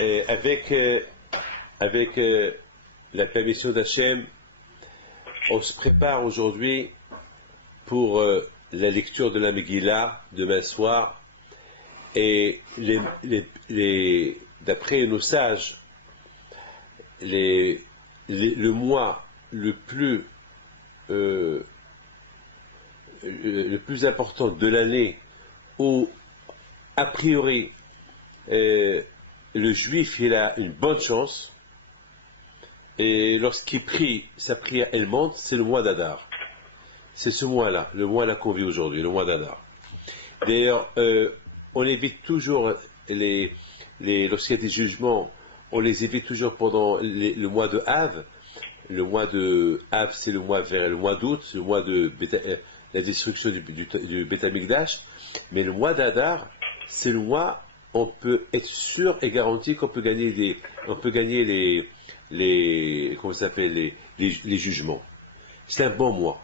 Avec la permission d'Hachem, on se prépare aujourd'hui pour la lecture de la Megillah demain soir. Et d'après nos sages, le mois le plus important de l'année où, a priori, le juif il a une bonne chance, et lorsqu'il prie, sa prière elle monte, c'est le mois d'Adar. C'est ce mois-là, le mois-là qu'on vit aujourd'hui, le mois d'Adar. D'ailleurs, on évite toujours lorsqu'il y a des jugements, on les évite toujours pendant le mois de Av. Le mois de Av, c'est le mois vers le mois d'août, le mois de la destruction du Beth Amikdash. Mais le mois d'Adar, c'est le mois où on peut être sûr et garanti qu'on peut gagner comment ça s'appelle, les jugements. C'est un bon mois.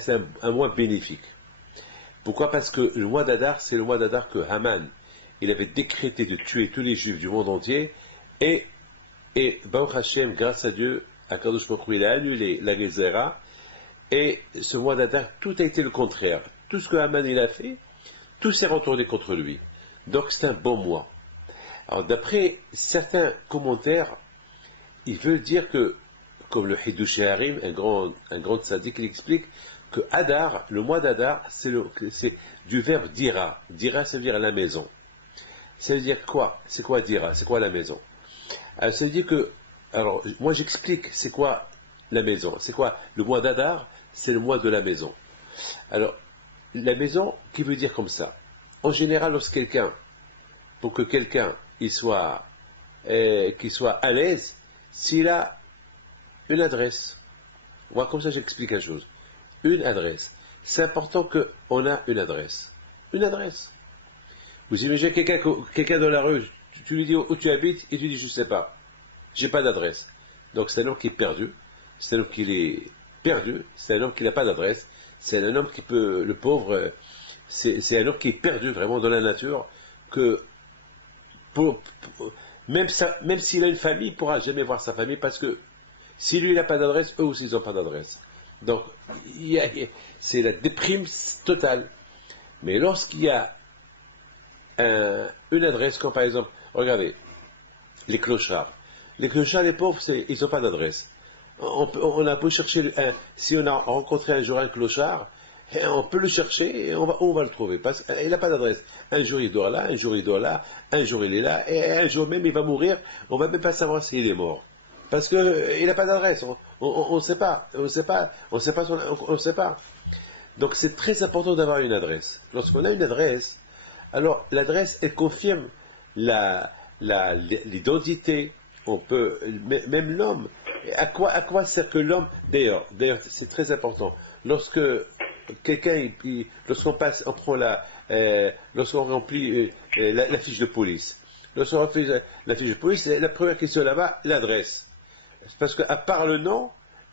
C'est un mois bénéfique. Pourquoi? Parce que le mois d'Adar, c'est le mois d'Adar que Haman, il avait décrété de tuer tous les juifs du monde entier, et Baruch Hashem, grâce à Dieu, Akadosh Baruch Hu, il a annulé la Gezerah, et ce mois d'Adar, tout a été le contraire. Tout ce que Haman il a fait, tout s'est retourné contre lui. Donc c'est un bon mois. Alors d'après certains commentaires, ils veulent dire que, comme le Hidush Harim, un grand tzaddik, il explique que Adar, le mois d'Adar, c'est du verbe dira. Dira, ça veut dire la maison. Ça veut dire quoi? C'est quoi dira? C'est quoi la maison? Alors, ça veut dire que, alors, moi j'explique c'est quoi la maison. C'est quoi? Le mois d'Adar, c'est le mois de la maison. Alors, la maison, qui veut dire comme ça? En général, pour que quelqu'un qu'il soit à l'aise, s'il a une adresse. Moi, comme ça, j'explique la chose. Une adresse. C'est important qu'on a une adresse. Une adresse. Vous imaginez quelqu'un dans la rue, tu lui dis où tu habites, et tu dis je ne sais pas. J'ai pas d'adresse. Donc c'est un homme qui est perdu. C'est un homme qui est perdu. C'est un homme qui n'a pas d'adresse. C'est un homme qui peut, le pauvre, c'est un homme qui est perdu vraiment dans la nature, que même s'il a une famille, il ne pourra jamais voir sa famille, parce que si lui il n'a pas d'adresse, eux aussi ils n'ont pas d'adresse. Donc c'est la déprime totale. Mais lorsqu'il y a une adresse, comme par exemple, regardez, les clochards. Les clochards, les pauvres, ils n'ont pas d'adresse. On a beau chercher, si on a rencontré un jour un clochard, on peut le chercher et on va le trouver, parce qu'il n'a pas d'adresse. Un jour il dort là, un jour il dort là, un jour il est là, et un jour même il va mourir, on ne va même pas savoir s'il est mort. Parce qu'il n'a pas d'adresse, on ne sait pas, on ne sait pas. Donc c'est très important d'avoir une adresse. Lorsqu'on a une adresse, alors l'adresse, elle confirme l'identité. On peut, même l'homme, à quoi sert que l'homme, d'ailleurs, c'est très important. Lorsqu'on remplit la fiche de police, lorsqu'on remplit la fiche de police, la première question là-bas, l'adresse. Parce qu'à part le nom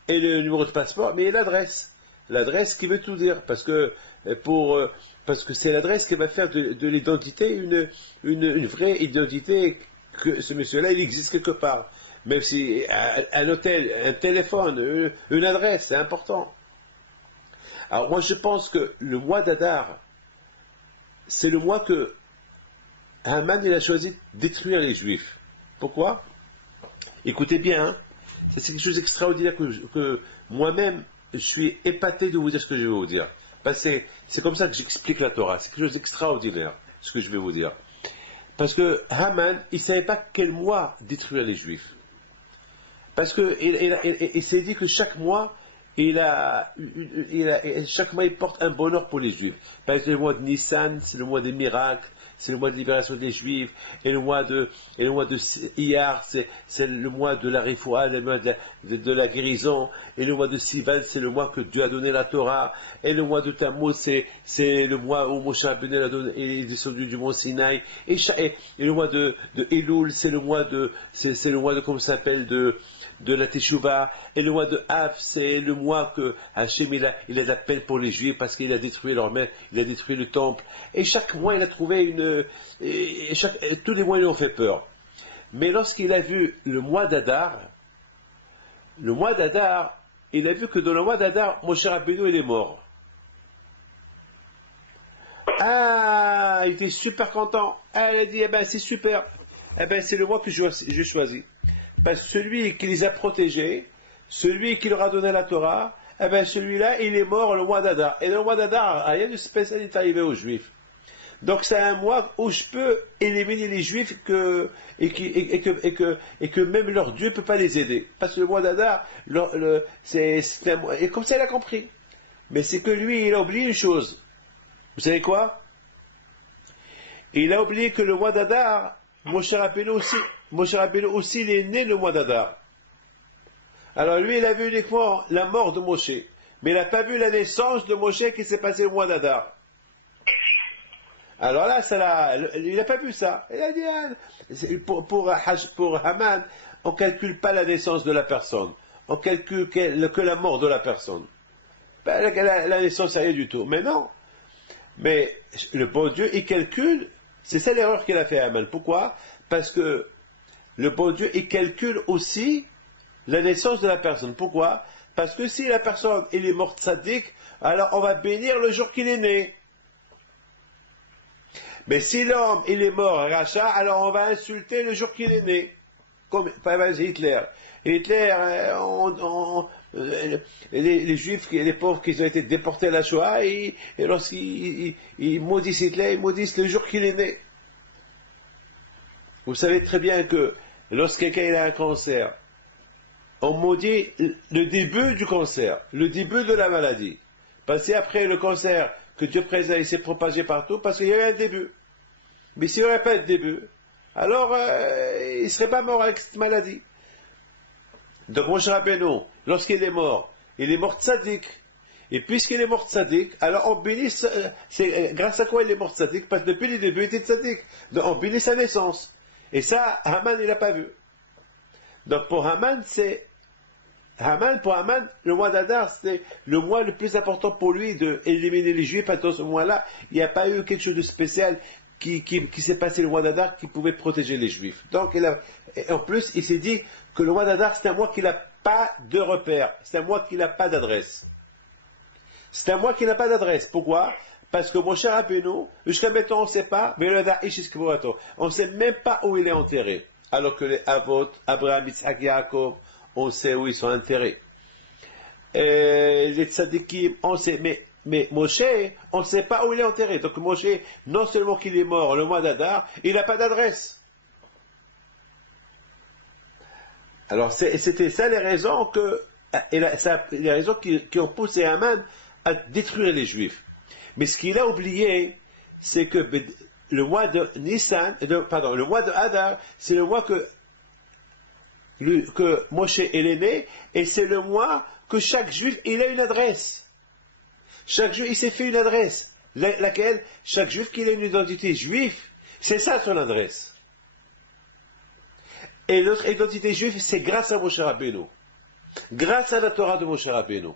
et le numéro de passeport, mais l'adresse. L'adresse qui veut tout dire, parce que c'est l'adresse qui va faire de l'identité une vraie identité, que ce monsieur-là, il existe quelque part. Même si un hôtel, un téléphone, une adresse, c'est important. Alors moi je pense que le mois d'Adar, c'est le mois que Haman il a choisi de détruire les Juifs. Pourquoi? Écoutez bien, hein, c'est quelque chose d'extraordinaire que moi-même, je suis épaté de vous dire ce que je vais vous dire. Parce que c'est comme ça que j'explique la Torah. C'est quelque chose d'extraordinaire, ce que je vais vous dire. Parce que Haman, il ne savait pas quel mois détruire les Juifs. Parce que il s'est dit que chaque mois, chaque mois, il porte un bonheur pour les Juifs. Par exemple, le mois de Nissan, c'est le mois des miracles, c'est le mois de libération des Juifs, et le mois de Iyar, c'est le mois de la Rifoua, le mois de la guérison, et le mois de Sivan, c'est le mois que Dieu a donné la Torah, et le mois de Tammuz, c'est le mois où Moshe Rabbeinu est descendu du mont Sinaï, et le mois de Elul, c'est le mois de, comment ça s'appelle, de la Teshuvah, et le mois de Av, c'est le mois que Hachem il a de la peine pour les Juifs parce qu'il a détruit leur mère, il a détruit le temple, et chaque mois il a trouvé tous les mois ils lui ont fait peur. Mais lorsqu'il a vu le mois d'Adar, il a vu que dans le mois d'Adar, Moshe Rabbeinu, il est mort. Ah, il était super content. Ah, il a dit, eh ben, c'est super. Eh ben, c'est le mois que j'ai choisi. Parce que celui qui les a protégés, celui qui leur a donné la Torah, eh ben, celui-là, il est mort le mois d'Adar. Et dans le mois d'Adar, rien de spécial est arrivé aux Juifs. Donc c'est un mois où je peux éliminer les Juifs et que même leur Dieu ne peut pas les aider. Parce que le mois d'Adar, c'est un mois. Et comme ça, il a compris. Mais c'est que lui, il a oublié une chose. Vous savez quoi? Il a oublié que le mois d'Adar, Moshe Rabbeinu aussi, il est né le mois d'Adar. Alors lui, il a vu uniquement la mort de Moshe. Mais il n'a pas vu la naissance de Moshe qui s'est passée au mois d'Adar. Alors là, il n'a pas vu ça. Il a dit, pour Haman, on ne calcule pas la naissance de la personne. On calcule que la mort de la personne. La naissance, c'est rien du tout. Mais non. Mais le bon Dieu, il calcule. C'est ça l'erreur qu'il a fait Haman. Pourquoi? Parce que le bon Dieu, il calcule aussi la naissance de la personne. Pourquoi? Parce que si la personne, il est morte sadique, alors on va bénir le jour qu'il est né. Mais si l'homme, il est mort rachat, alors on va insulter le jour qu'il est né. Comme Hitler. Hitler, les Juifs, les pauvres qui ont été déportés à la Shoah, et lorsqu'ils maudissent Hitler, ils maudissent le jour qu'il est né. Vous savez très bien que lorsque quelqu'un a un cancer, on maudit le début du cancer, le début de la maladie. Parce qu'après le cancer, que Dieu préserve, il s'est propagé partout, parce qu'il y a eu un début. Mais s'il n'y aurait pas de début, alors il ne serait pas mort avec cette maladie. Donc Moshe Rabbeinu, lorsqu'il est mort tzaddik. Et puisqu'il est mort tzaddik, alors on bénit, c'est grâce à quoi il est mort tzaddik? Parce que depuis le début, il était tzaddik. Donc on bénit sa naissance. Et ça, Haman, il n'a pas vu. Donc pour Haman, le mois d'Adar, c'était le mois le plus important pour lui d'éliminer les Juifs. Dans ce mois-là, il n'y a pas eu quelque chose de spécial qui s'est passé le mois d'Adar qui pouvait protéger les Juifs. Donc, en plus, il s'est dit que le mois d'Adar, c'est un mois qui n'a pas de repère. C'est un mois qui n'a pas d'adresse. C'est un mois qui n'a pas d'adresse. Pourquoi? Parce que Moshe Rabbeinu, jusqu'à maintenant, on ne sait pas, mais on ne sait même pas où il est enterré. Alors que les Avot, Abraham, Yitzhak, Yaakov, on sait où ils sont enterrés. Les tzadikim, on sait, mais Moshe, on ne sait pas où il est enterré. Donc Moshe, non seulement qu'il est mort le mois d'Adar, il n'a pas d'adresse. Alors c'était ça les raisons les raisons qui ont poussé Haman à détruire les Juifs. Mais ce qu'il a oublié, c'est que le mois de le mois de Adar, c'est le mois que Moshe est né, et c'est le mois que chaque Juif, il a une adresse. Chaque Juif, il s'est fait une adresse. Laquelle, chaque Juif qui a une identité juive, c'est ça son adresse. Et notre identité juive, c'est grâce à Moshe Rabbeinu. Grâce à la Torah de Moshe Rabbeinu.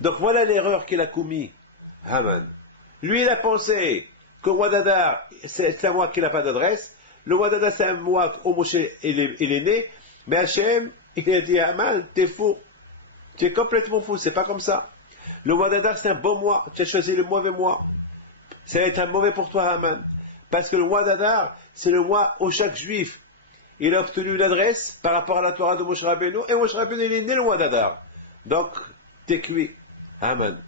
Donc voilà l'erreur qu'il a commis, Haman. Lui, il a pensé qu'au mois d'Adar, c'est un mois qui n'a pas d'adresse. Le mois d'Adar, c'est un mois où Moshe il est né. Mais Hachem, il a dit à Haman, t'es fou. Tu es complètement fou, c'est pas comme ça. Le mois d'Adar, c'est un bon mois. Tu as choisi le mauvais mois. Ça va être un mauvais pour toi, Haman. Parce que le mois d'Adar, c'est le mois où chaque juif, il a obtenu une adresse par rapport à la Torah de Moshe Rabbeinu. Et Moshe Rabbeinu, il est né le mois d'Adar. Donc, t'es cuit, Haman.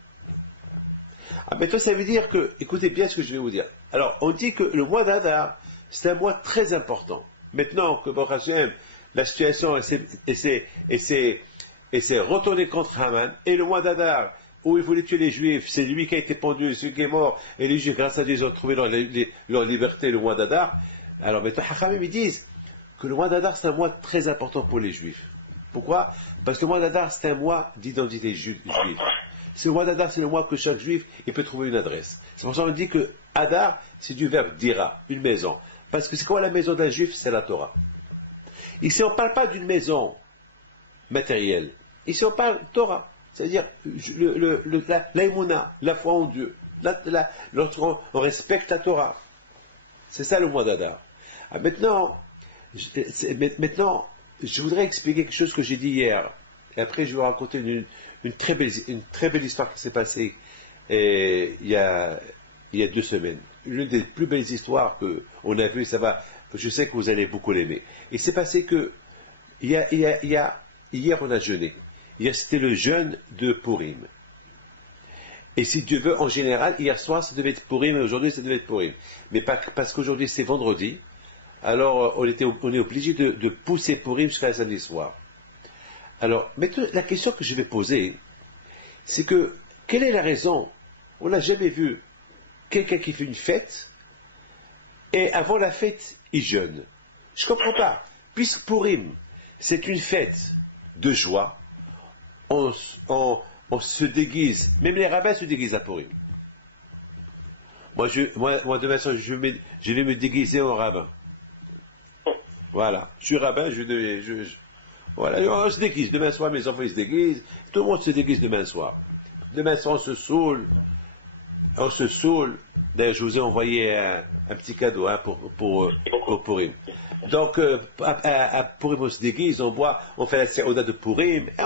Ah, mais toi, ça veut dire que, écoutez bien ce que je vais vous dire. Alors, on dit que le mois d'Adar, c'est un mois très important. Maintenant que, Baruch Hashem, la situation s'est retournée contre Haman, et le mois d'Adar, où il voulait tuer les Juifs, c'est lui qui a été pendu, celui qui est mort, et les Juifs, grâce à Dieu, ils ont trouvé leur liberté le mois d'Adar. Alors maintenant, Hachamim, ils disent que le mois d'Adar, c'est un mois très important pour les Juifs. Pourquoi? Parce que le mois d'Adar, c'est un mois d'identité juive. C'est le mois d'Adar, c'est le mois que chaque Juif, il peut trouver une adresse. C'est pour ça qu'on dit que Adar, c'est du verbe dira, une maison. Parce que c'est quoi la maison d'un Juif? C'est la Torah. Ici, on ne parle pas d'une maison matérielle. Ici, on parle Torah. C'est-à-dire l'aïmouna, la foi en Dieu. Lorsqu'on respecte la Torah. C'est ça le mois d'Adar. Maintenant, Maintenant, je voudrais expliquer quelque chose que j'ai dit hier. Et après, je vais vous raconter une très belle histoire qui s'est passée il y a 2 semaines. L'une des plus belles histoires qu'on a vues, ça va, je sais que vous allez beaucoup l'aimer. Il s'est passé que, hier, on a jeûné. Hier, c'était le jeûne de Purim. Et si Dieu veut, en général, hier soir, ça devait être Purim, et aujourd'hui, ça devait être Purim. Mais pas parce qu'aujourd'hui, c'est vendredi, alors on est obligé de pousser Purim jusqu'à samedi soir. Alors, maintenant, la question que je vais poser, c'est que, quelle est la raison? On n'a jamais vu quelqu'un qui fait une fête, et avant la fête, il jeûne. Je ne comprends pas. Puisque Purim, c'est une fête de joie, on se déguise, même les rabbins se déguisent à Purim. Moi, demain soir, je vais me déguiser en rabbin. Voilà, je suis rabbin, voilà, on se déguise. Demain soir, mes enfants ils se déguisent, tout le monde se déguise demain soir. Demain soir, on se saoule. D'ailleurs, je vous ai envoyé un petit cadeau hein, pour Purim. Donc, à Purim, on se déguise, on boit, on fait la séouda de Purim, et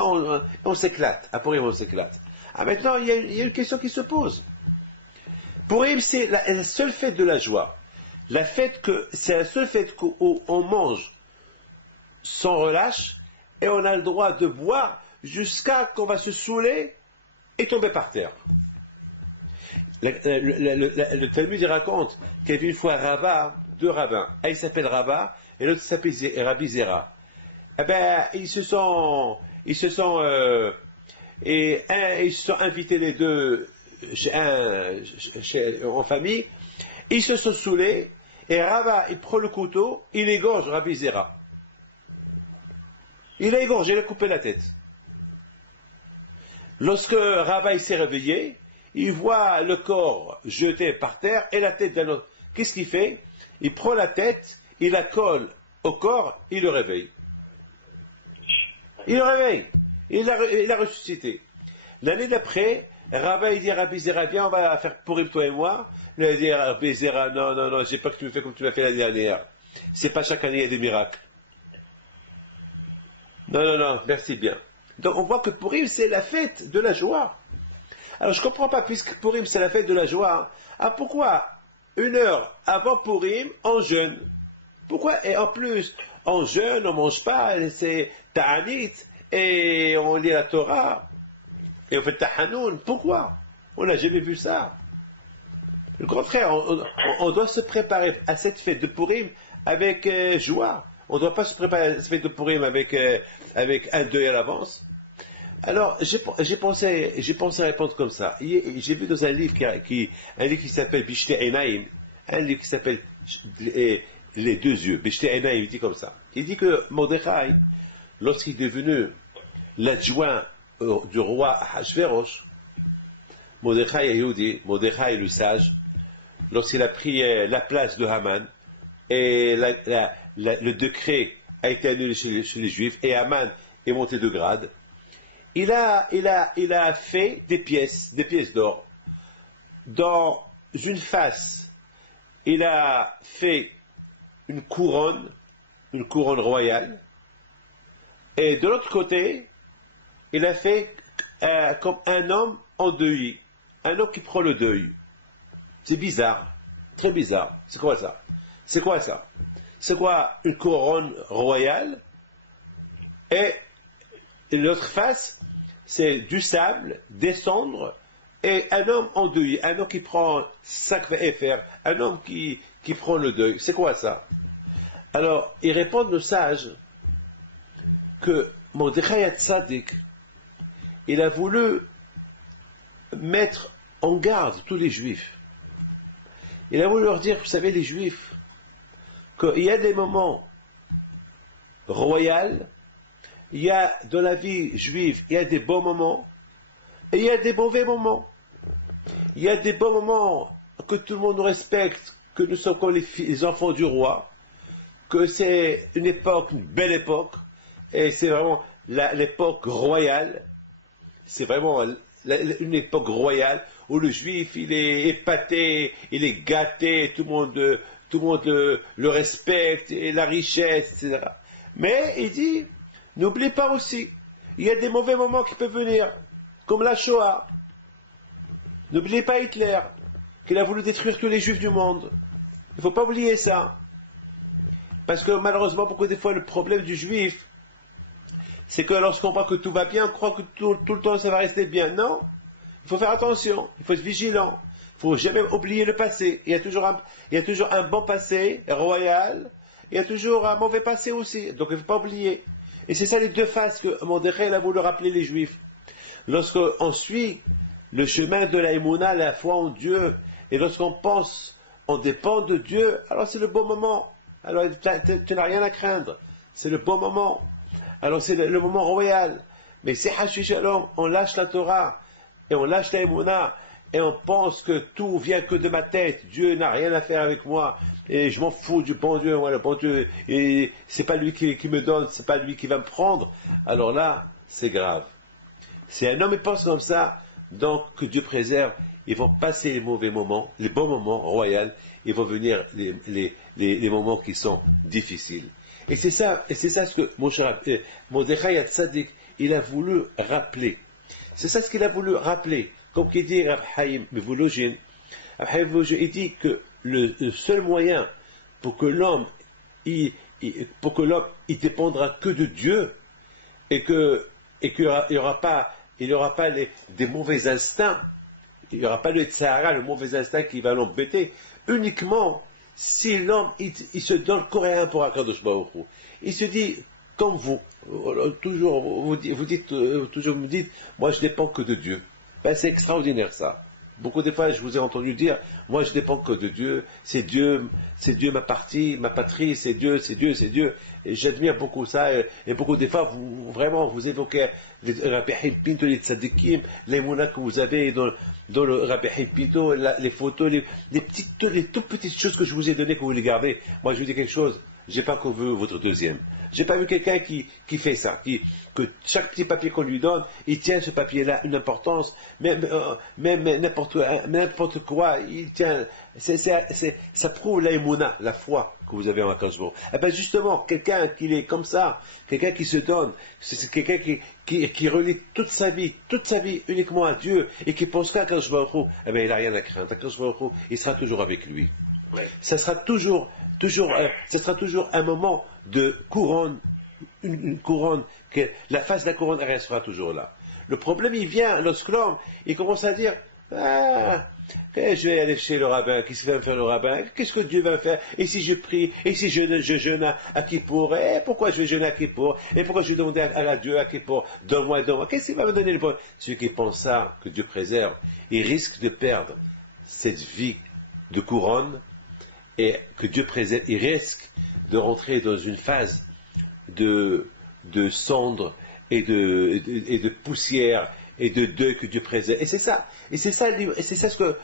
on s'éclate. À Purim, on s'éclate. Ah, maintenant, il y a une question qui se pose. Purim, c'est la seule fête de la joie. C'est la seule fête où on mange sans relâche, et on a le droit de boire jusqu'à qu'on va se saouler et tomber par terre. Le Talmud il raconte qu'il y avait une fois deux rabbins. Un il s'appelle Rabat et l'autre s'appelle Rabbi Zera. Eh ben, ils se sont invités les deux en famille. Ils se sont saoulés et Rabat il prend le couteau, il égorge Rabbi Zera. Il l'a égorgé, il a coupé la tête. Lorsque Rabat s'est réveillé, il voit le corps jeté par terre et la tête d'un autre. Qu'est-ce qu'il fait? Il prend la tête, il la colle au corps, il le réveille. Il le réveille. Il l'a ressuscité. L'année d'après, Rabat il dit à Rabbi Zera, viens, on va faire Purim toi et moi. Il a dit à Rabbi Zera, non, j'ai pas que tu me fais comme tu m'as fait l'année dernière. C'est pas chaque année il y a des miracles. Non, merci bien. Donc on voit que Purim c'est la fête de la joie. Alors je ne comprends pas, puisque Purim c'est la fête de la joie, ah pourquoi 1 heure avant Purim on jeûne? Pourquoi? Et en plus, on jeûne, on ne mange pas, c'est Ta'anit, et on lit la Torah, et on fait Tahanoun. Pourquoi? On n'a jamais vu ça. Au contraire, on doit se préparer à cette fête de Purim avec joie. On ne doit pas se préparer à cette fête de Purim avec un deuil à l'avance. Alors, j'ai pensé à répondre comme ça. J'ai vu dans un livre qui s'appelle Bishte Enaim, un livre qui s'appelle Les deux yeux. Bishte Enaim, il dit comme ça. Il dit que Mordechai, lorsqu'il est devenu l'adjoint du roi Ahashverosh, Mordechai Yehudi, Mordechai le sage, lorsqu'il a pris la place de Haman, et le décret a été annulé chez les Juifs, et Haman est monté de grade, il a fait des pièces d'or. Dans une face, il a fait une couronne royale, et de l'autre côté, il a fait comme un homme endeuillé, un homme qui prend le deuil. C'est bizarre, très bizarre. C'est quoi ça? C'est quoi une couronne royale et l'autre face, c'est du sable, des cendres et un homme endeuillé, un homme qui prend 5 FR, un homme qui prend le deuil. C'est quoi ça? Alors, ils répondent le sage que Mordechai Tzadik, il a voulu mettre en garde tous les juifs. Il a voulu leur dire, vous savez, les juifs, qu'il y a des moments royaux, il y a dans la vie juive, il y a des bons moments, et il y a des mauvais moments. Il y a des bons moments que tout le monde nous respecte, que nous sommes comme les enfants du roi, que c'est une époque, une belle époque, et c'est vraiment l'époque royale, c'est vraiment une époque royale où le juif il est épaté, il est gâté, tout le monde tout le monde le respecte, et la richesse, etc. Mais il dit, n'oublie pas aussi, il y a des mauvais moments qui peuvent venir, comme la Shoah. N'oubliez pas Hitler, qu'il a voulu détruire tous les juifs du monde. Il ne faut pas oublier ça. Parce que malheureusement, beaucoup des fois, le problème du juif, c'est que lorsqu'on croit que tout va bien, on croit que tout le temps ça va rester bien. Non, il faut faire attention, il faut être vigilant. Il ne faut jamais oublier le passé. Il y a toujours un bon passé royal, il y a toujours un mauvais passé aussi. Donc il ne faut pas oublier. Et c'est ça les deux faces que Mordechai a voulu rappeler les Juifs. Lorsqu'on suit le chemin de la Emouna, la foi en Dieu, et lorsqu'on pense, on dépend de Dieu, alors c'est le bon moment. Alors tu n'as rien à craindre. C'est le bon moment. Alors c'est le moment royal. Mais c'est Hashi Shalom, on lâche la Torah, et on lâche la Emouna, et on pense que tout vient que de ma tête. Dieu n'a rien à faire avec moi. Et je m'en fous du bon Dieu, moi, le bon Dieu, et c'est pas lui qui me donne, c'est pas lui qui va me prendre. Alors là, c'est grave. Si un homme il pense comme ça, donc que Dieu préserve, ils vont passer les mauvais moments, les bons moments royaux, ils vont venir les moments qui sont difficiles. Et c'est ça ce que Mordechai Tzadik, il a voulu rappeler. C'est ça ce qu'il a voulu rappeler. Comme qu'il dit Rab Chaim Volozhin, il dit que le seul moyen pour que l'homme il dépendra que de Dieu et qu'il n'y aura pas des mauvais instincts, il n'y aura pas le Tzahara, le mauvais instinct qui va l'embêter, uniquement si l'homme il se donne coréen pour Akadosh Baruch Hu. Il se dit comme vous, toujours vous me dites, moi je dépends que de Dieu. Ben, c'est extraordinaire ça. Beaucoup de fois, je vous ai entendu dire, moi je dépends que de Dieu, c'est Dieu ma patrie, c'est Dieu. Et j'admire beaucoup ça, et beaucoup de fois, vous évoquez Rabbi Haïm Pinto, les tzadikim, les mounas que vous avez dans le Rabbi Haïm Pinto, les photos, les toutes petites choses que je vous ai données, que vous les gardez. Moi je vous dis quelque chose, j'ai pas encore vu votre deuxième. J'ai pas vu quelqu'un qui fait ça, que chaque petit papier qu'on lui donne, il tient ce papier-là une importance, même n'importe quoi, il tient, ça prouve l'aïmouna, la foi que vous avez en Akadosh Baruch Hu. Eh ben justement, quelqu'un qui est comme ça, quelqu'un qui se donne, c'est quelqu'un qui relie toute sa vie uniquement à Dieu, et qui pense qu'à Akadosh Baruch Hu, eh ben il n'a rien à craindre. Akadosh Baruch Hu, il sera toujours avec lui. Ça sera toujours un moment de couronne, une couronne, que la face de la couronne restera toujours là. Le problème, il vient lorsque l'homme, il commence à dire, je vais aller chez le rabbin, qu'est-ce qu'il va me faire le rabbin, qu'est-ce que Dieu va me faire, et si je prie, et si je jeûne à Kippour, et pourquoi je vais jeûner à Kippour, et pourquoi je vais demander à Dieu à Kippour, donne-moi, qu'est-ce qu'il va me donner le bon. Celui qui pense ça, que Dieu préserve, il risque de perdre cette vie de couronne, et que Dieu préserve, il risque de rentrer dans une phase de cendre et de poussière et de deuil que Dieu préserve. Et c'est ça ce que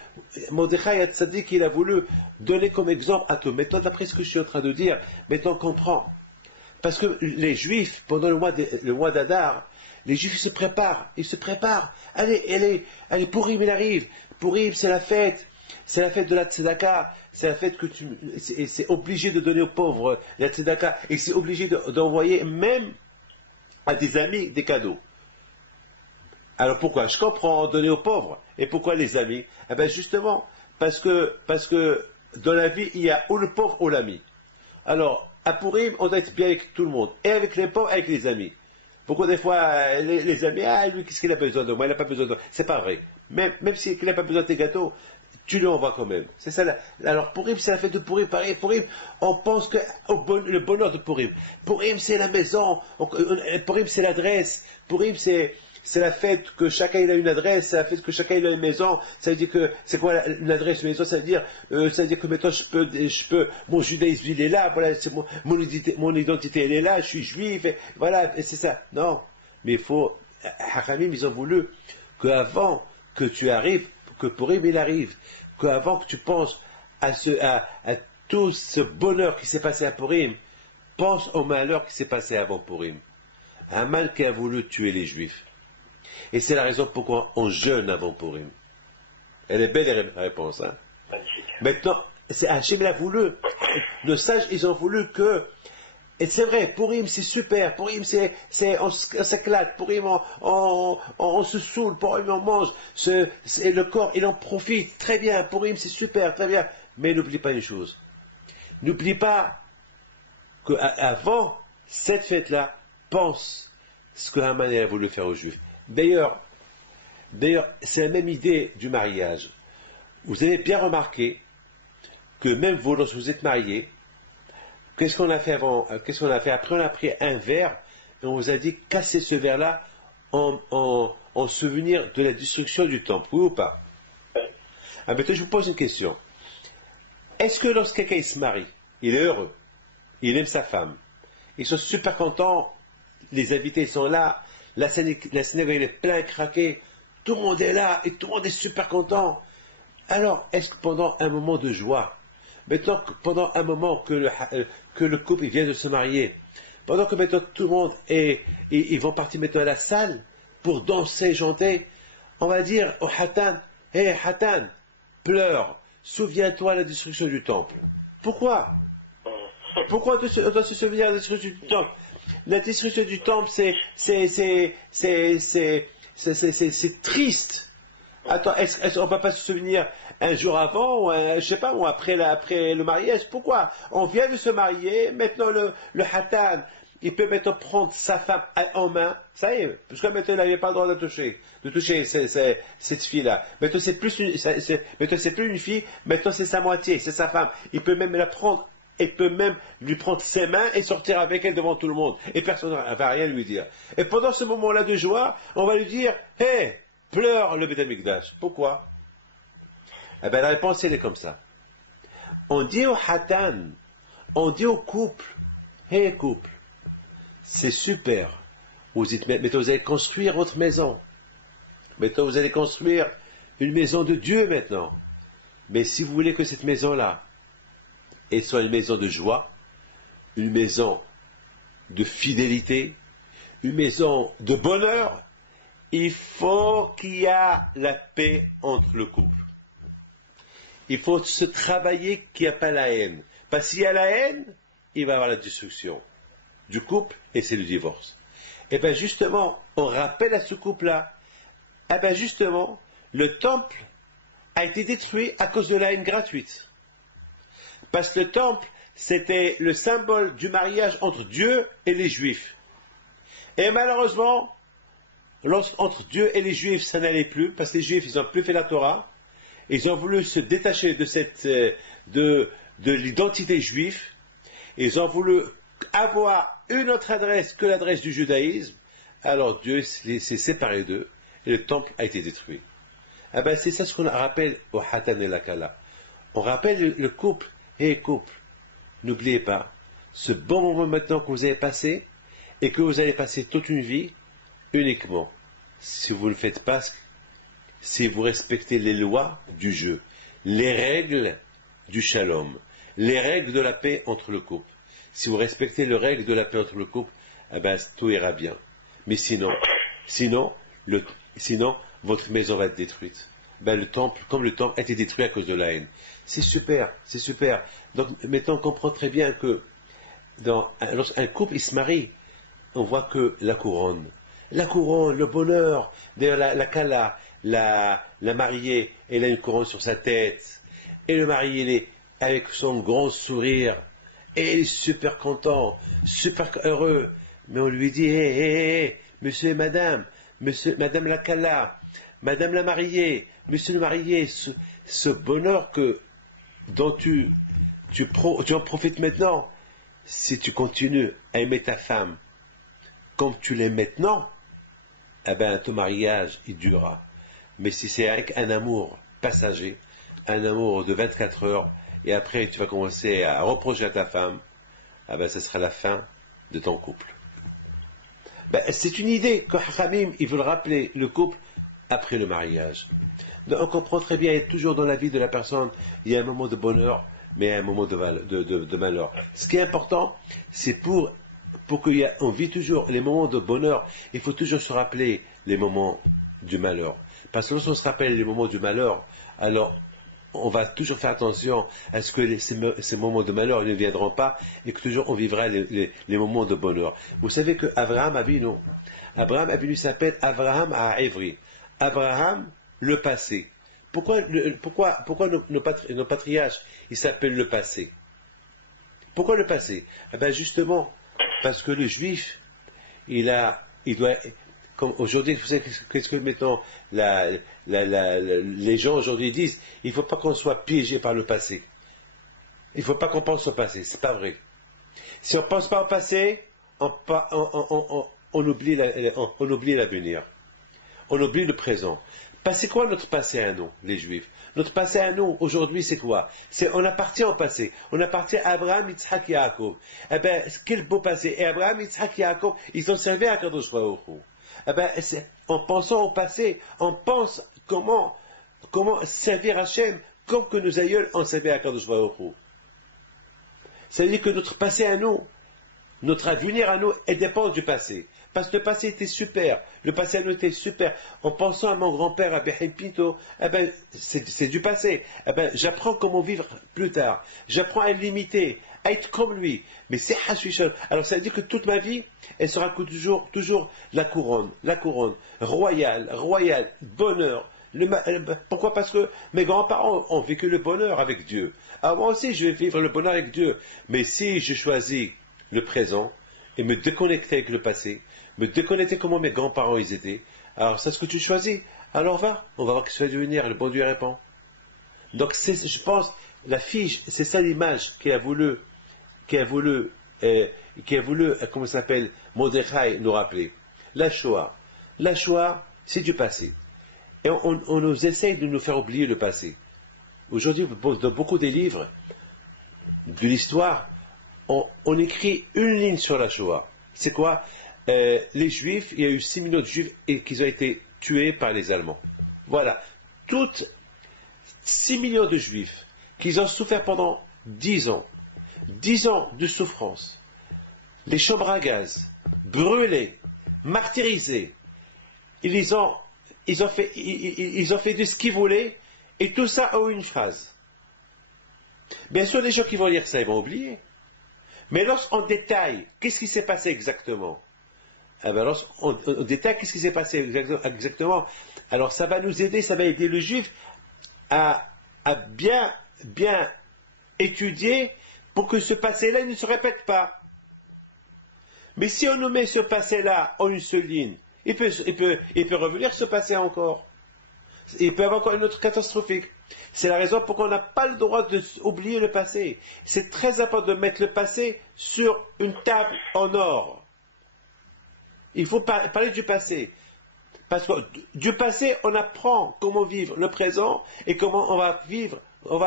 Mordechai Tzadik il a voulu donner comme exemple à tout. Maintenant, d'après ce que je suis en train de dire, maintenant on comprend. Parce que les Juifs, pendant le mois d'Adar, les Juifs se préparent. Allez, Pourim, il arrive. Pourim, c'est la fête. C'est la fête de la tzedaka, c'est la fête que c'est obligé de donner aux pauvres la tzedaka, et c'est obligé d'envoyer même à des amis des cadeaux. Alors pourquoi? Je comprends, donner aux pauvres. Et pourquoi les amis? Eh bien justement, parce que dans la vie, il y a ou le pauvre ou l'ami. Alors, à Pourim, on doit être bien avec tout le monde, et avec les pauvres, et avec les amis. Beaucoup des fois, les amis, lui, qu'est-ce qu'il a besoin de moi? Il n'a pas besoin de moi. C'est pas vrai. Même s'il n'a pas besoin de tes gâteaux, tu lui envoies quand même. C'est ça. Alors Pourim, c'est la fête de Pourim. Pareil, Pourim, on pense que le bonheur de Pourim. Pourim, c'est la maison. Pourim, c'est l'adresse. Pourim, c'est la fête que chacun il a une adresse. C'est la fête que chacun il a une maison. Ça veut dire que c'est quoi une adresse, une maison? Ça veut dire que maintenant je peux, mon judaïsme il est là. Voilà, c'est mon identité elle est là. Je suis juif. Et voilà, et c'est ça. Non, mais il faut. Hachamim, ils ont voulu qu'avant que tu arrives, que Pourim il arrive, qu'avant que tu penses à tout ce bonheur qui s'est passé à Pourim, pense au malheur qui s'est passé avant Pourim. Un mal qui a voulu tuer les Juifs. Et c'est la raison pourquoi on jeûne avant Pourim. Elle est belle la réponse, hein? Maintenant, c'est Hachem l'a voulu. Nos sages, ils ont voulu que. Et c'est vrai, Purim c'est super, Purim on s'éclate, Purim on se saoule, Purim on mange, le corps il en profite, très bien, Purim c'est super, très bien. Mais n'oublie pas une chose, n'oublie pas qu'avant cette fête-là, pense ce que Haman a voulu faire aux Juifs. D'ailleurs, c'est la même idée du mariage. Vous avez bien remarqué que même vous, lorsque vous êtes mariés, qu'est-ce qu'on a fait avant? Qu'est-ce qu'on a fait après? On a pris un verre et on vous a dit cassez ce verre-là en souvenir de la destruction du temple. Oui ou pas? Ah, maintenant, je vous pose une question. Est-ce que lorsque quelqu'un se marie, il est heureux, il aime sa femme, ils sont super contents, les invités sont là, la synagogue est plein craqué, tout le monde est là et tout le monde est super content. Alors, est-ce que pendant un moment de joie, maintenant que pendant un moment que le couple vient de se marier, pendant que maintenant tout le monde ils vont partir maintenant à la salle pour danser, chanter, on va dire au Hatan, hé Hatan, pleure, souviens-toi de la destruction du temple. Pourquoi? Pourquoi on doit se souvenir de la destruction du temple? La destruction du temple, c'est triste. Attends, est-ce qu'on ne va pas se souvenir un jour avant, ou je sais pas, ou après le mariage? Pourquoi? On vient de se marier, maintenant le Hatan, il peut maintenant prendre sa femme en main, ça y est, parce que maintenant il n'avait pas le droit de toucher cette fille-là. Maintenant c'est plus une fille, maintenant c'est sa moitié, c'est sa femme. Il peut même la prendre, il peut même lui prendre ses mains et sortir avec elle devant tout le monde. Et personne ne va rien lui dire. Et pendant ce moment-là de joie, on va lui dire, hé, pleure le Beth Amikdash. Pourquoi? Eh bien, la réponse, elle est comme ça. On dit au Hatan, on dit au couple, hé couple, c'est super. Vous dites, mais vous allez construire votre maison. Maintenant, vous allez construire une maison de Dieu maintenant. Mais si vous voulez que cette maison-là, elle soit une maison de joie, une maison de fidélité, une maison de bonheur, il faut qu'il y ait la paix entre le couple. Il faut se travailler qu'il n'y a pas la haine. Parce qu'il y a la haine, il va y avoir la destruction du couple et c'est le divorce. Et bien justement, on rappelle à ce couple-là, et bien justement, le temple a été détruit à cause de la haine gratuite. Parce que le temple, c'était le symbole du mariage entre Dieu et les Juifs. Et malheureusement, entre Dieu et les Juifs, ça n'allait plus, parce que les Juifs, ils n'ont plus fait la Torah. Ils ont voulu se détacher de l'identité juive. Ils ont voulu avoir une autre adresse que l'adresse du judaïsme. Alors Dieu s'est séparé d'eux et le temple a été détruit. Ah ben c'est ça ce qu'on rappelle au Hatan et la Kala. On rappelle le couple. Hé couple, n'oubliez pas, ce bon moment maintenant que vous avez passé et que vous allez passer toute une vie, uniquement si vous ne faites pas, si vous respectez les lois du jeu, les règles du shalom, les règles de la paix entre le couple. Si vous respectez les règles de la paix entre le couple, eh ben, tout ira bien. Mais sinon, votre maison va être détruite. Ben, comme le temple a été détruit à cause de la haine. C'est super, c'est super. Donc maintenant on comprend très bien que lorsqu'un couple il se marie, on voit que la couronne, le bonheur, d'ailleurs la Kala, la mariée, elle a une couronne sur sa tête, et le mari il est avec son grand sourire, et il est super content, super heureux, mais on lui dit, hé, monsieur et madame madame la Kala, madame la mariée, monsieur le marié, ce bonheur dont tu en profites maintenant, si tu continues à aimer ta femme comme tu l'aimes maintenant, eh ben ton mariage il durera. Mais si c'est avec un amour passager, un amour de 24 heures, et après tu vas commencer à reprocher à ta femme, eh ben ce sera la fin de ton couple. Ben, c'est une idée que Hachamim, ils veulent rappeler le couple après le mariage. Donc, on comprend très bien, toujours dans la vie de la personne, il y a un moment de bonheur, mais un moment de malheur. Ce qui est important, c'est pour qu'on vit toujours les moments de bonheur, il faut toujours se rappeler les moments du malheur. Parce que lorsqu'on se rappelle les moments du malheur, alors on va toujours faire attention à ce que ces moments de malheur ne viendront pas et que toujours on vivra les moments de bonheur. Vous savez que Abraham Avinu s'appelle Abraham à Évry. Abraham, le passé. Pourquoi nos patriarches, ils s'appellent le passé? Pourquoi le passé? Eh bien justement, parce que le juif, il doit, comme aujourd'hui, vous savez, qu'est-ce que maintenant les gens aujourd'hui disent? Il ne faut pas qu'on soit piégé par le passé. Il ne faut pas qu'on pense au passé, c'est pas vrai. Si on ne pense pas au passé, on oublie l'avenir. On oublie le présent. C'est quoi notre passé à nous, les Juifs? Notre passé à nous, aujourd'hui, c'est quoi? On appartient au passé. On appartient à Abraham, Yitzhak, Yaakov. Eh bien, quel beau passé. Et Abraham, Yitzhak, Yaakov, ils ont servi à Kadosh Baruch Hu. Eh bien, en pensant au passé, on pense comment servir Hachem comme que nos aïeuls ont servi à Kadosh Baruch Hu. Ça veut dire que notre passé à nous, notre avenir à nous, elle dépend du passé. Parce que le passé était super. Le passé à nous était super. En pensant à mon grand-père, à Behel Pinto, eh ben, c'est du passé. Eh ben, j'apprends comment vivre plus tard. J'apprends à l'imiter, à être comme lui. Mais c'est Hashwishon. Alors ça veut dire que toute ma vie, elle sera toujours la couronne, royale, bonheur. Pourquoi? Parce que mes grands-parents ont vécu le bonheur avec Dieu. Alors moi aussi, je vais vivre le bonheur avec Dieu. Mais si je choisis le présent et me déconnecter avec le passé, me déconnecter comment mes grands-parents ils étaient, alors c'est ce que tu choisis. Alors on va voir ce qui va devenir, le bon Dieu répond. Donc je pense, la fiche, c'est ça l'image qui a voulu, comment ça s'appelle, Mordechai nous rappeler. La Shoah, c'est du passé. Et on nous essaye de nous faire oublier le passé. Aujourd'hui, dans beaucoup des livres de l'histoire, on écrit une ligne sur la Shoah. C'est quoi? Les Juifs, il y a eu 6 millions de Juifs et qui ont été tués par les Allemands. Voilà. Toutes 6 millions de Juifs qui ont souffert pendant 10 ans. 10 ans de souffrance. Les chambres à gaz, brûlées, martyrisées. Ils ont fait de ce qu'ils voulaient et tout ça en une phrase. Bien sûr, les gens qui vont lire ça, ils vont oublier. Mais lorsqu'on détaille, qu'est-ce qui s'est passé exactement? Eh bien, lorsqu'on détaille, qu'est-ce qui s'est passé exactement? Alors, ça va nous aider, ça va aider le juif à bien étudier pour que ce passé-là ne se répète pas. Mais si on nous met ce passé-là en une seule ligne, il peut revenir ce passé encore. Il peut y avoir encore une autre catastrophique. C'est la raison pour qu'on n'a pas le droit d'oublier le passé. C'est très important de mettre le passé sur une table en or. Il faut parler du passé. Parce que du passé, on apprend comment vivre le présent et comment on va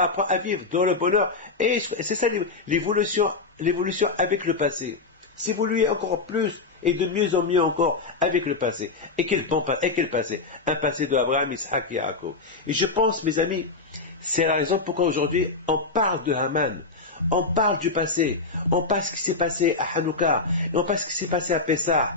apprendre à vivre dans le bonheur. Et c'est ça l'évolution avec le passé. S'évoluer encore plus et de mieux en mieux encore avec le passé. Et quel passé? Un passé de Abraham, Isaac et Yaakov. Et je pense, mes amis, c'est la raison pourquoi aujourd'hui on parle de Haman. On parle du passé, on parle de ce qui s'est passé à Hanouka, on parle de ce qui s'est passé à Pessah,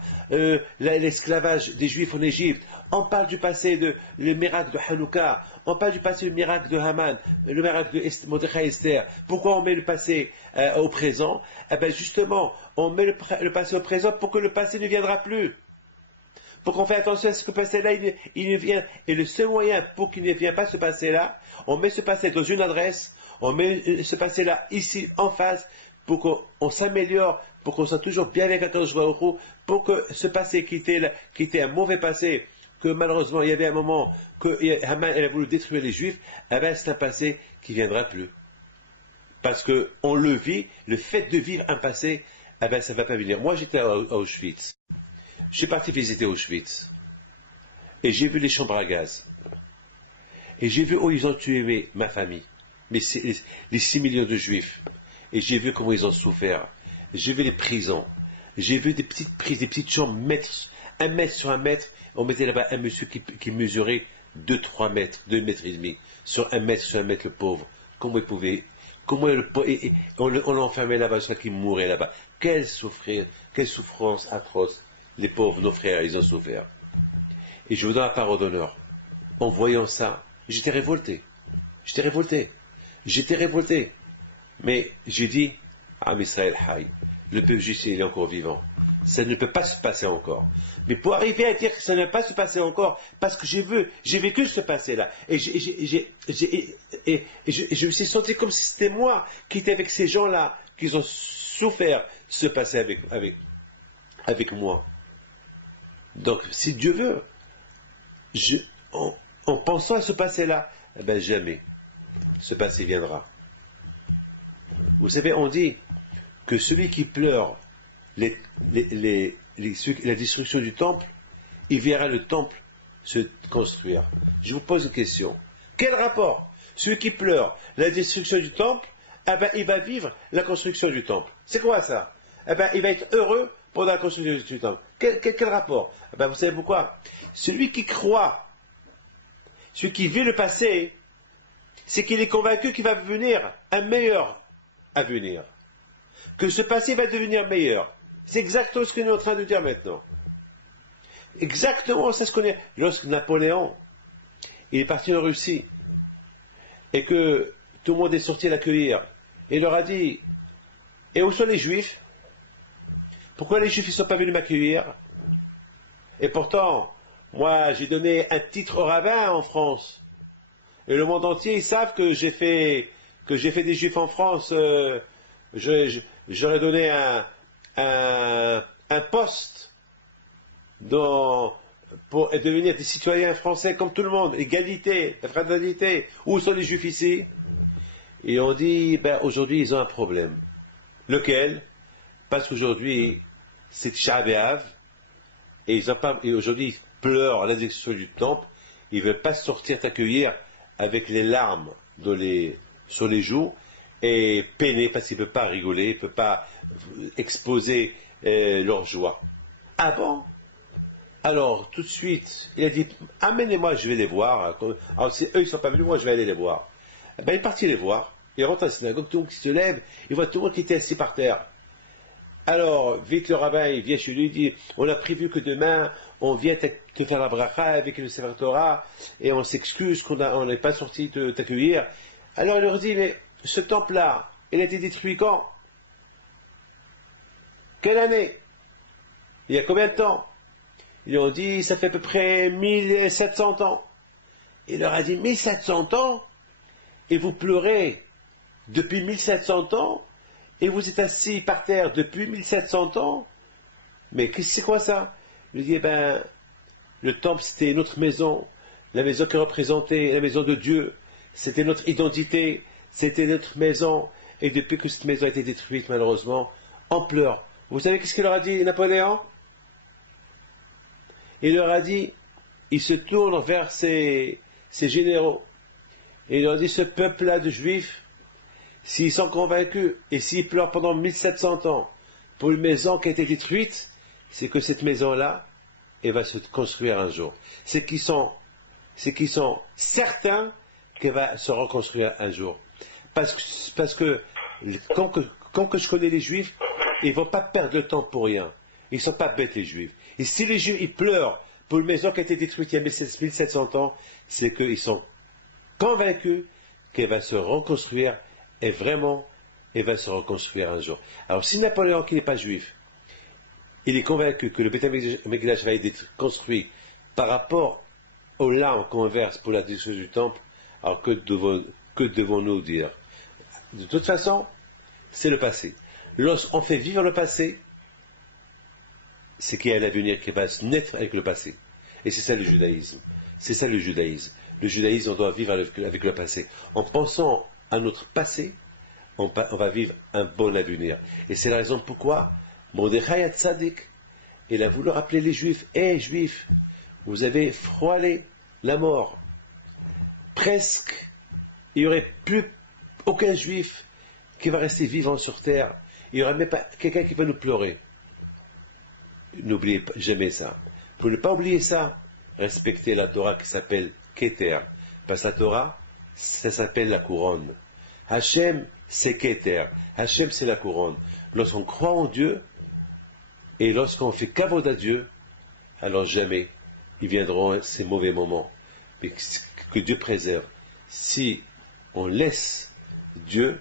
l'esclavage des Juifs en Égypte, on parle du passé le miracle de Hanouka, on parle du passé du miracle de Haman, le miracle de Mordechai Esther. Pourquoi on met le passé au présent? Eh bien justement, on met le passé au présent pour que le passé ne viendra plus. Pour qu'on fasse attention à ce que ce passé-là, il ne vient. Et le seul moyen pour qu'il ne vienne pas ce passé-là, on met ce passé dans une adresse, on met ce passé-là ici en face, pour qu'on s'améliore, pour qu'on soit toujours bien avec Akadosh Baruch Hu, pour que ce passé qui était un mauvais passé, que malheureusement il y avait un moment que Haman elle a voulu détruire les Juifs, eh bien c'est un passé qui ne viendra plus. Parce qu'on le vit, le fait de vivre un passé, eh bien ça ne va pas venir. Moi j'étais à Auschwitz. Je suis parti visiter Auschwitz. Et j'ai vu les chambres à gaz. Et j'ai vu où ils ont tué ma famille. Les 6 millions de juifs. Et j'ai vu comment ils ont souffert. J'ai vu les prisons. J'ai vu des petites chambres, un mètre sur un mètre. On mettait là-bas un monsieur qui mesurait 2-3 mètres, 2 mètres et demi. Sur un mètre, le pauvre. Comment il pouvait... on l'enfermait là-bas jusqu'à qu'il mourait là-bas. Quelle souffrance atroce. Les pauvres, nos frères, ils ont souffert. Et je vous donne la parole d'honneur. En voyant ça, j'étais révolté. J'étais révolté. J'étais révolté. Mais j'ai dit, Am Israël Hay, le peuple juif, il est encore vivant. Ça ne peut pas se passer encore. Mais pour arriver à dire que ça ne va pas se passer encore, parce que j'ai vécu ce passé-là, et je me suis senti comme si c'était moi qui étais avec ces gens-là, qui ont souffert ce passé avec moi. Donc, si Dieu veut, en pensant à ce passé-là, eh ben jamais ce passé viendra. Vous savez, on dit que celui qui pleure la destruction du temple, il verra le temple se construire. Je vous pose une question. Quel rapport? Celui qui pleure la destruction du temple, eh ben, il va vivre la construction du temple. C'est quoi ça? Eh ben, il va être heureux pendant la construction du temple. Quel rapport? Eh ben, vous savez pourquoi? Celui qui croit, celui qui vit le passé, c'est qu'il est convaincu qu'il va venir un meilleur avenir. Que ce passé va devenir meilleur. C'est exactement ce que nous sommes en train de dire maintenant. Exactement, c'est ce qu'on est. Lorsque Napoléon il est parti en Russie et que tout le monde est sorti l'accueillir, il leur a dit, et où sont les Juifs? Pourquoi les Juifs ne sont pas venus m'accueillir? Et pourtant, moi j'ai donné un titre au rabbin en France. Et le monde entier, ils savent que j'ai fait des Juifs en France. J'aurais donné un poste pour devenir des citoyens français comme tout le monde, égalité, la fraternité. Où sont les Juifs ici? Et on dit, ben, aujourd'hui, ils ont un problème. Lequel? Parce qu'aujourd'hui, c'est Tisha B'Av, et aujourd'hui, ils pleurent à la destruction du temple, ils ne veulent pas sortir t'accueillir avec les larmes sur les joues, et peiner parce qu'ils ne peuvent pas rigoler, ils ne peuvent pas exposer leur joie. Ah bon? Alors, tout de suite, il a dit, amenez-moi, je vais les voir. Alors, si eux, ils ne sont pas venus, moi, je vais aller les voir. Eh ben, il est parti les voir. Il rentre à la synagogue, tout le monde qui se lève, il voit tout le monde qui était assis par terre. Alors, vite, le rabbin, il vient chez lui, il dit, on a prévu que demain, on vient te faire la bracha avec le Sefer Torah, et on s'excuse qu'on n'est pas sorti t'accueillir. Alors, il leur dit, mais ce temple-là, il a été détruit quand? Quelle année? Il y a combien de temps? Ils lui ont dit, ça fait à peu près 1700 ans. Il leur a dit, 1700 ans? Et vous pleurez depuis 1700 ans? Et vous êtes assis par terre depuis 1700 ans? Mais c'est quoi ça? Il dit, eh ben, le temple c'était notre maison, la maison qui représentait la maison de Dieu, c'était notre identité, c'était notre maison, et depuis que cette maison a été détruite, malheureusement, on pleure. Vous savez qu'est-ce qu'il leur a dit, Napoléon? Il leur a dit, il se tourne vers ses généraux, et il leur dit, ce peuple-là de Juifs, s'ils sont convaincus, et s'ils pleurent pendant 1700 ans, pour une maison qui a été détruite, c'est que cette maison-là, elle va se construire un jour. C'est qu'ils sont certains qu'elle va se reconstruire un jour. Parce que quand je connais les Juifs, ils ne vont pas perdre le temps pour rien. Ils ne sont pas bêtes, les Juifs. Et si les Juifs ils pleurent pour une maison qui a été détruite il y a 1700 ans, c'est qu'ils sont convaincus qu'elle va se reconstruire, et vraiment, elle va se reconstruire un jour. Alors si Napoléon, qui n'est pas juif, il est convaincu que le Beth Amikdash va être construit par rapport aux larmes qu'on verse pour la destruction du temple, alors que devons-nous dire? De toute façon, c'est le passé. Lorsqu'on fait vivre le passé, c'est qu'il y a l'avenir qui va se naître avec le passé. Et c'est ça le judaïsme. C'est ça le judaïsme. Le judaïsme, on doit vivre avec le passé. En pensant à notre passé, on va vivre un bon avenir. Et c'est la raison pourquoi Mordechai Tzadik, il a voulu rappeler les Juifs, hé Juifs, vous avez frôlé la mort. Presque, il n'y aurait plus aucun Juif qui va rester vivant sur terre. Il n'y aurait même pas quelqu'un qui va nous pleurer. N'oubliez jamais ça. Pour ne pas oublier ça, respectez la Torah qui s'appelle Keter. Parce que la Torah, ça s'appelle la couronne. Hachem, c'est Keter. Hachem, c'est la couronne. Lorsqu'on croit en Dieu, et lorsqu'on fait kavod à Dieu, alors jamais ils viendront ces mauvais moments. Mais que Dieu préserve. Si on laisse Dieu,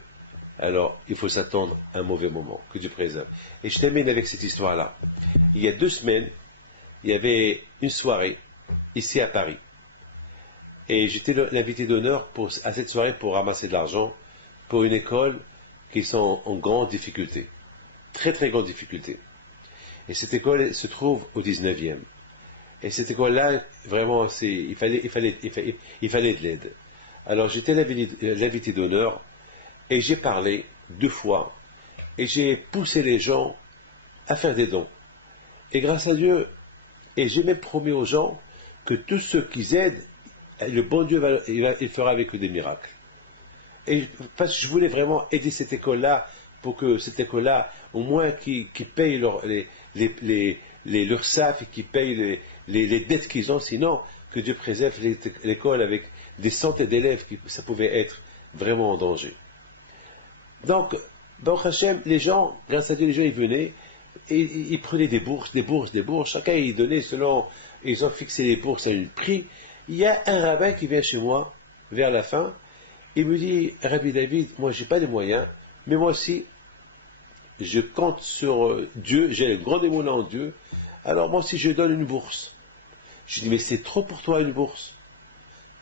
alors il faut s'attendre à un mauvais moment, que Dieu préserve. Et je termine avec cette histoire-là. Il y a 2 semaines, il y avait une soirée ici à Paris. Et j'étais l'invité d'honneur à cette soirée pour ramasser de l'argent pour une école qui sont en grande difficulté. Très très grande difficulté. Et cette école se trouve au 19e. Et cette école-là, vraiment, il fallait de l'aide. Alors j'étais l'invité d'honneur et j'ai parlé 2 fois. Et j'ai poussé les gens à faire des dons. Et grâce à Dieu, et j'ai même promis aux gens que tous ceux qui aident, le bon Dieu il fera avec eux des miracles. Et parce que je voulais vraiment aider cette école-là, pour que cette école-là, au moins, qui paye leur SAF et qui paye les dettes qu'ils ont, sinon que Dieu préserve l'école avec des centaines d'élèves, ça pouvait être vraiment en danger. Donc, Baruch Hashem, les gens, grâce à Dieu, les gens ils venaient, et ils prenaient des bourses, chacun y donnait selon, ils ont fixé les bourses à un prix. Il y a un rabbin qui vient chez moi, vers la fin, il me dit, Rabbi David, moi j'ai pas les moyens, mais moi aussi, je compte sur Dieu, j'ai un grand émouna en Dieu, alors moi aussi je donne une bourse. Je dis, mais c'est trop pour toi une bourse.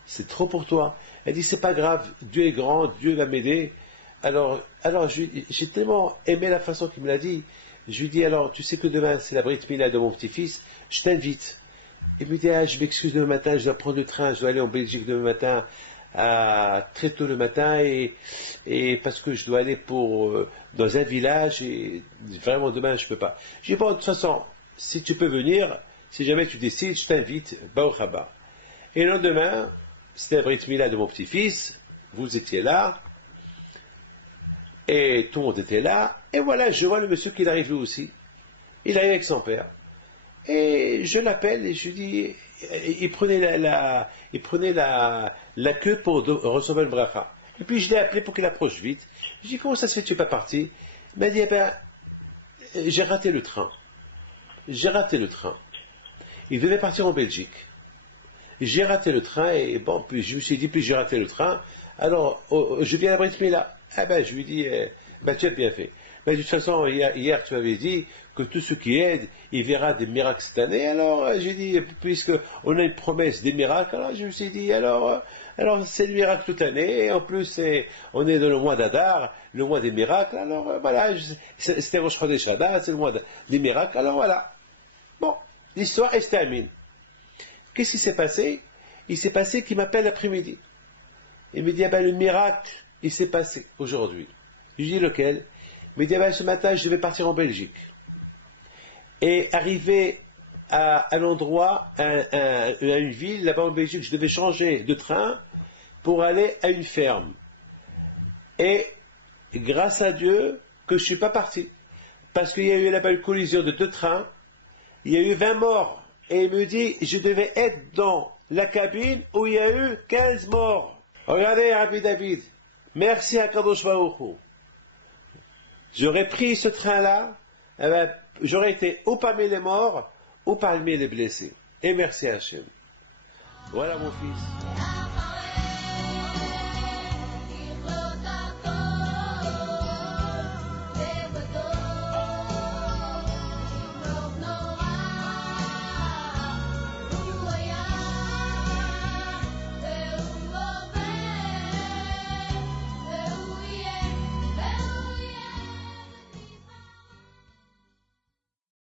C'est trop pour toi. Elle dit, c'est pas grave, Dieu est grand, Dieu va m'aider. Alors j'ai tellement aimé la façon qu'il me l'a dit. Je lui dis, alors, tu sais que demain c'est la Brit Mila de mon petit-fils, je t'invite. Il me dit, ah, je m'excuse demain matin, je dois prendre le train, je dois aller en Belgique demain matin, très tôt le matin, et parce que je dois aller dans un village, et vraiment demain je peux pas. Je dis, bon, de toute façon, si tu peux venir, si jamais tu décides, je t'invite, Baruch haba. Et le lendemain, c'était la Brit Mila de mon petit-fils, vous étiez là, et tout le monde était là, et voilà, je vois le monsieur qui arrive lui aussi. Il arrive avec son père. Et je l'appelle et je lui dis, il prenait la queue pour recevoir le bracha. Et puis je l'ai appelé pour qu'il approche vite. Je lui dis, comment ça se fait que tu n'es pas parti? Il m'a dit, eh ben, j'ai raté le train. J'ai raté le train. Il devait partir en Belgique. J'ai raté le train et bon, puis je me suis dit, puis j'ai raté le train. Alors, je viens à la Brit Mila. Ah ben, je lui dis, ben, tu as bien fait. Mais de toute façon, hier tu m'avais dit que tous ceux qui aident, il verra des miracles cette année. Alors, j'ai dit, puisqu'on a une promesse des miracles, alors je me suis dit, alors c'est le miracle toute l'année. Et en plus, on est dans le mois d'Adar, le mois des miracles. Alors, voilà, c'était Rosh Chodesh Adar, c'est le mois des miracles. Alors, voilà. Bon, l'histoire, elle se termine. Qu'est-ce qui s'est passé? Il s'est passé qu'il m'appelle l'après-midi. Il me dit, ah ben, le miracle, il s'est passé aujourd'hui. Je lui dis, lequel? Il me dit, ah ben, ce matin, je devais partir en Belgique. Et arrivé à l'endroit, à une ville, là-bas en Belgique, je devais changer de train pour aller à une ferme. Et grâce à Dieu que je ne suis pas parti. Parce qu'il y a eu là-bas une collision de 2 trains, il y a eu 20 morts. Et il me dit, je devais être dans la cabine où il y a eu 15 morts. Regardez, Rabbi David, merci à Kadosh Baruch Hu. J'aurais pris ce train-là, eh ben, j'aurais été ou parmi les morts, ou parmi les blessés. Et merci à Hachem. Voilà mon fils.